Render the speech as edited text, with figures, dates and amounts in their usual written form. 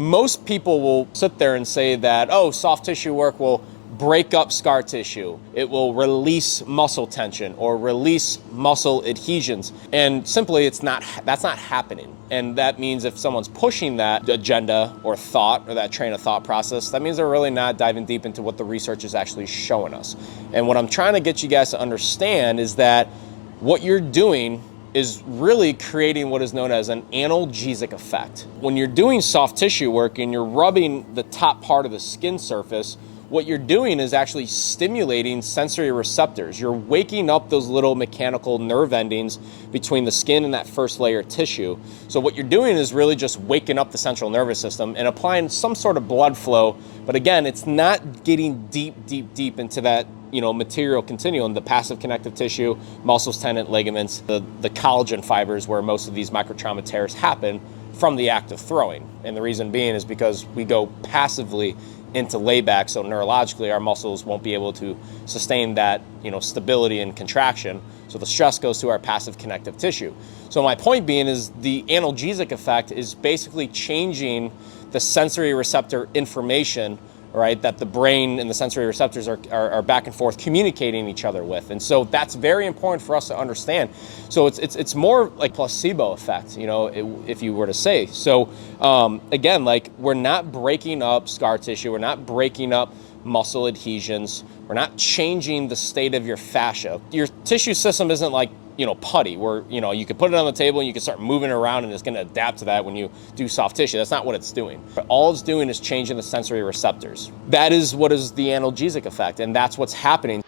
Most people will sit there and say that, oh, soft tissue work will break up scar tissue. It will release muscle tension or release muscle adhesions. And simply, that's not happening. And that means if someone's pushing that agenda or thought or that train of thought process, that means they're really not diving deep into what the research is actually showing us. And what I'm trying to get you guys to understand is that what you're doing is really creating what is known as an analgesic effect. When you're doing soft tissue work and you're rubbing the top part of the skin surface, what you're doing is actually stimulating sensory receptors. You're waking up those little mechanical nerve endings between the skin and that first layer of tissue. So what you're doing is really just waking up the central nervous system and applying some sort of blood flow. But again, it's not getting deep into that material continuum, the passive connective tissue, muscles, tendon, ligaments, the collagen fibers where most of these microtrauma tears happen from the act of throwing. And the reason being is because we go passively into layback, so neurologically our muscles won't be able to sustain that stability and contraction, so the stress goes to our passive connective tissue. So my point being is the analgesic effect is basically changing the sensory receptor information, right, that the brain and the sensory receptors are back and forth communicating each other with. And so that's very important for us to understand. So it's more like placebo effect, if you were to say. So again, like, we're not breaking up scar tissue, we're not breaking up muscle adhesions, we're not changing the state of your fascia. Your tissue system isn't like putty where you can put it on the table and you can start moving around and it's going to adapt to that when you do soft tissue. That's not what it's doing. But all it's doing is changing the sensory receptors. That is what is the analgesic effect, and that's what's happening.